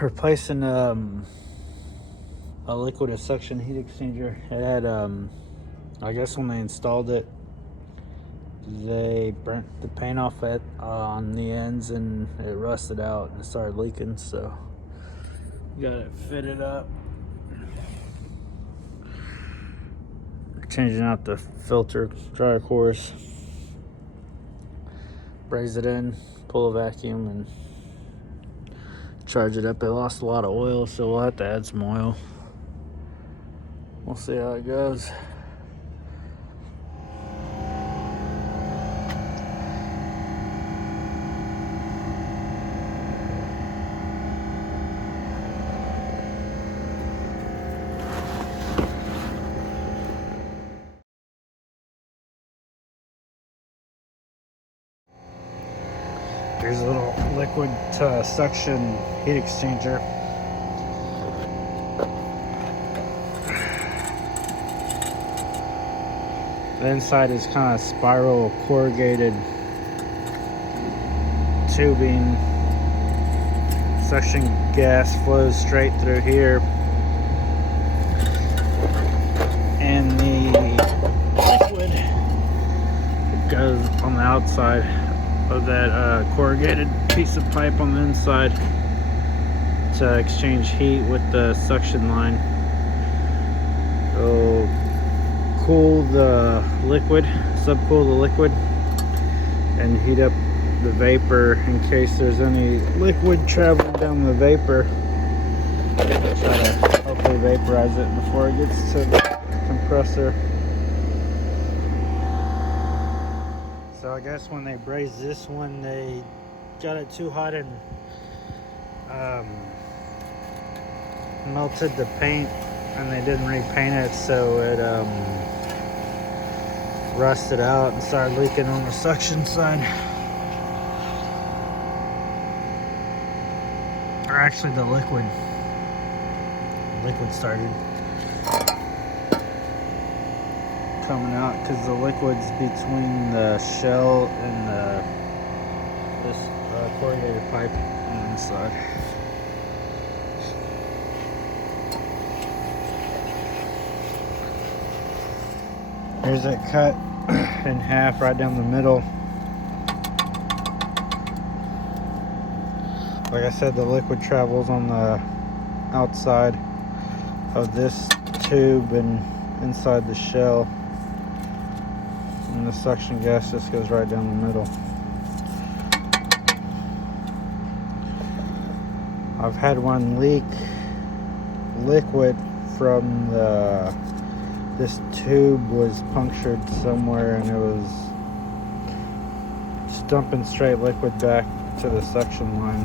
replacing a liquid suction heat exchanger. It had I guess when they installed it, they burnt the paint off it on the ends and it rusted out and it started leaking, so got it fitted up. Changing out the filter, dryer course, braze it in, pull a vacuum and charge it up. It lost a lot of oil, so we'll have to add some oil. We'll see how it goes. Here's a little liquid suction heat exchanger. The inside is kind of spiral corrugated tubing. Suction gas flows straight through here, and the liquid goes on the outside of that corrugated piece of pipe on the inside to exchange heat with the suction line. It'll cool the liquid, subcool the liquid, and heat up the vapor in case there's any liquid traveling down the vapor. Try to hopefully vaporize it before it gets to the compressor. So I guess when they brazed this one, they got it too hot and melted the paint, and they didn't repaint it, so it rusted out and started leaking on the suction side. Or actually the liquid started coming out because the liquid's between the shell and this corrugated pipe on the inside. Here's it cut in half right down the middle. Like I said, the liquid travels on the outside of this tube and inside the shell, and the suction gas just goes right down the middle. I've had one leak liquid from this tube was punctured somewhere, and it was just dumping straight liquid back to the suction line.